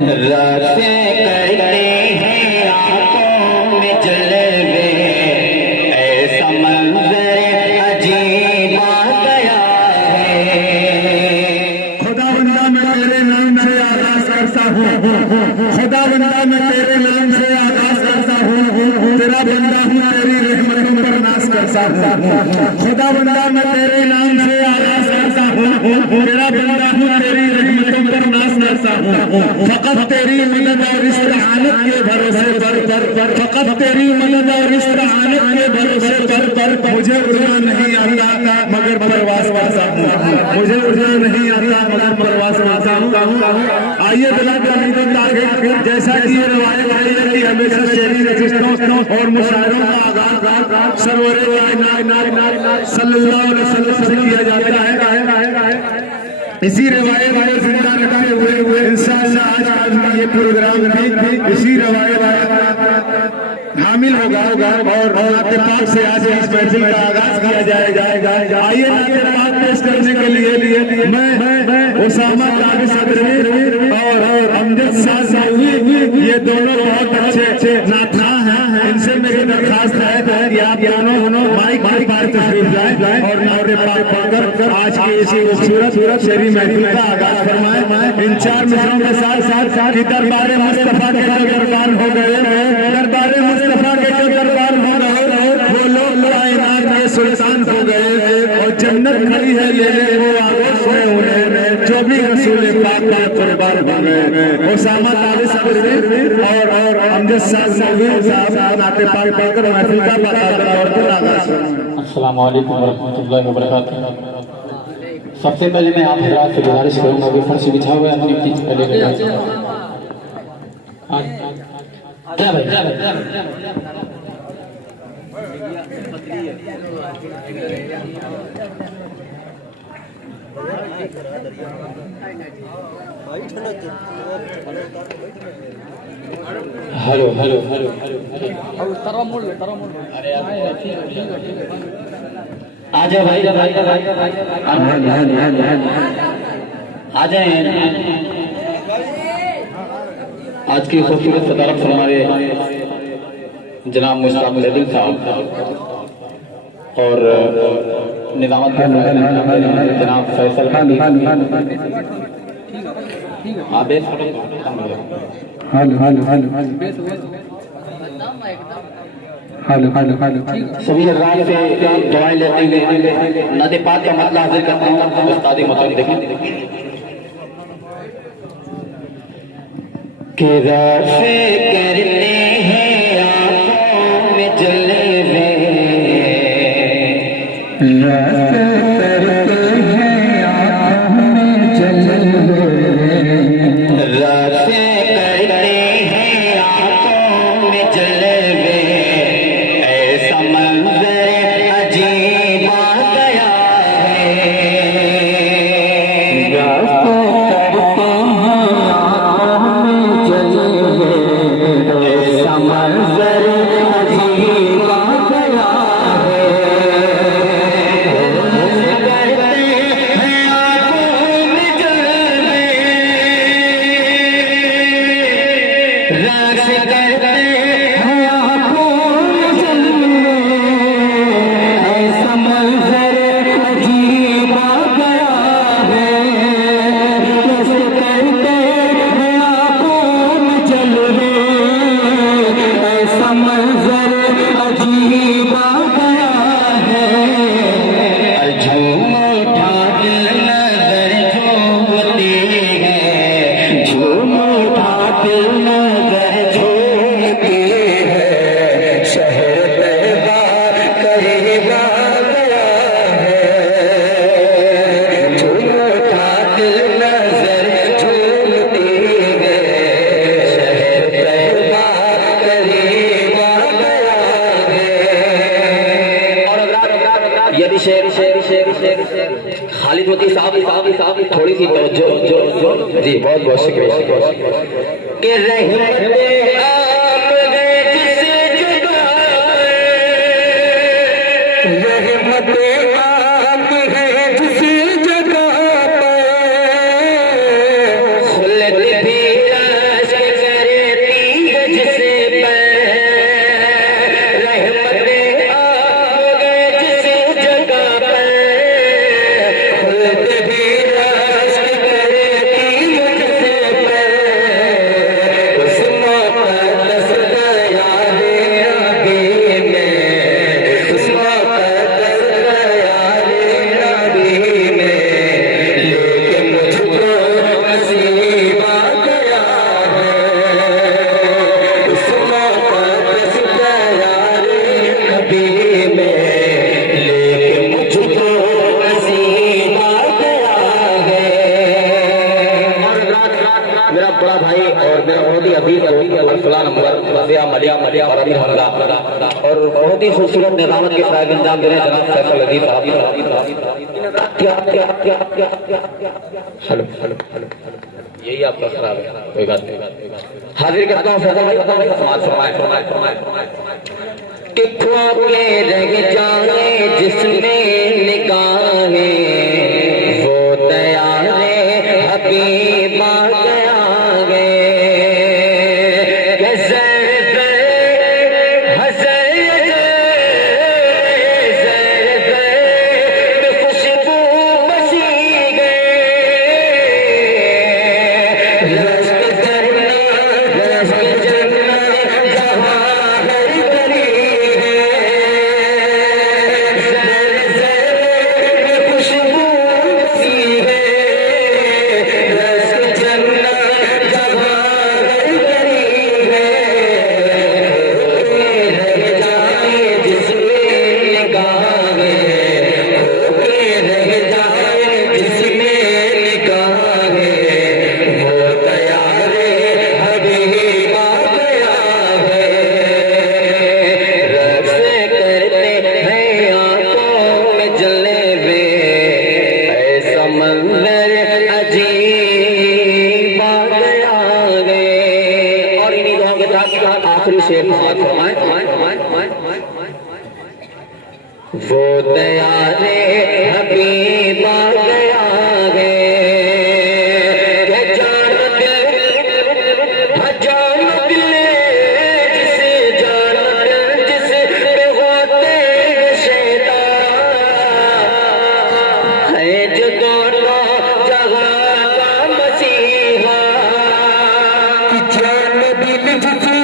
रातें करते हैं आंखों में जलवे, ऐसा मंजर अजीब आ गया है। खुदा बंदा मैं तेरे नाम से आगाज करता हूँ, खुदा बंदा मैं तेरे नाम से आगाज करता हूँ, तेरा बंदा हूँ तेरी रहमतों पर नाज करता हूँ। खुदा बंदा मैं तेरे नाम से आगाज करता हूँ, तेरा बंदा हूँ तेरी रहमतों पर नाज करता हूँ। फकत तेरी मदद और इस्ताअनत के भरोसे पर, फकत तेरी मदद और इस्ताअनत के भरोसे पर मुझे उड़ना नहीं आता मगर परवाज़ करता हूँ, मुझे उड़ना नहीं आता मगर परवाज़ करता हूँ। आइए जैसा कि ये रवायत आई है कि हमेशा शेरी नशिस्तों और मुशायरों का आगाज सरवरे सल्लल्लाहु अलैहि वसल्लम से किया जाता है। इसी रवायत को जिंदा रखते हुए इंशाअल्लाह आज ये प्रोग्राम भी इसी रवायत शामिल होगा और नाते पाक से आज इस महफिल का आगाज किया जाएगा। आइए नाते पाक पेश करने के लिए मैं उसामा काबी सदरी और अमजद साज़ ये दोनों बहुत अच्छे नाता हैं, इनसे मेरी दरखास्त है कि आप दोनों माइक पर तशरीफ लाएं और नाते पाक पढ़कर आज की इसी खूबसूरत शेरी महफिल का आगाज फरमाएं। इन चार मिसरों के साथ कि दरबार मुस्तफा के जो दरबार हो गए, दरबार मुस्तफा के जो दरबार हो गए, वो लोग कायनात के सुल्तान हो गए और जन्नत खड़ी है लेने वो आगोश में उन्हें जो भी रसूल पाक का कुर्बान हो गए। उसामा काबी सदरी और अमजद साज़ साहब नाते पाक पढ़कर महफिल का बाकायदा तौर पर आगाज फरमाएं। अस्सलामु अलैकुम वरहमतुल्लाहि वबरकातुहू। सबसे पहले मैं आप हजरात से गुजारिश करूंगा कि फर्श बिछा हुआ है अपनी पीठ पहले हेलो हेलो हेलो हेलो तरवा मोड़ लो अरे आ जाओ भाई आ जाए। आज की खूबसूरत सदारत फरमाए जनाब मुश्ताक लदील साहब और निजामत जनाब फैसल सभी हज़रात से दुआएं लेते हुए नाते पाक का मतलब हाजिर करता हूँ। उस्ताद मतलब देखें कि रातें करते हैं आंखों में जलवे, रातें करते हैं आंखों में जलवे, रातें करते हैं आंखों में जलवे, ऐसा मंजर अजीब आ गया है। खालिद मोती साहब थोड़ी सी तवज्जो जी, बहुत बहुत शुक्रिया। कि रहमते आप गए जिस जगह, रहमते आप गए जिस जगह पर, खुलत भी और मेरा बहुत ही अभी अब्दुल्ला नंबर मलिया मलिया मलिया और अमीर हमदा और बहुत ही खूबसूरत निजामत के साथ अंजाम दे रहे हैं जनाब फैसल अजीज साहब। हेलो हेलो हेलो यही आपका खराब है, कोई बात नहीं। हाजिर करता हूँ फैसल भाई, फरमाए कि ख्वाब के रह जाए जिसमें निगाहें वो तैयारे हबीब आ गया गे। खुशबू बसी गए आखिरी शेर वो दयारे हबीब आ गया गे। जान दिल जिसे जान जिस पे होते शैतान है जो दोनों जगह का मसीहा। जान दिल जिसे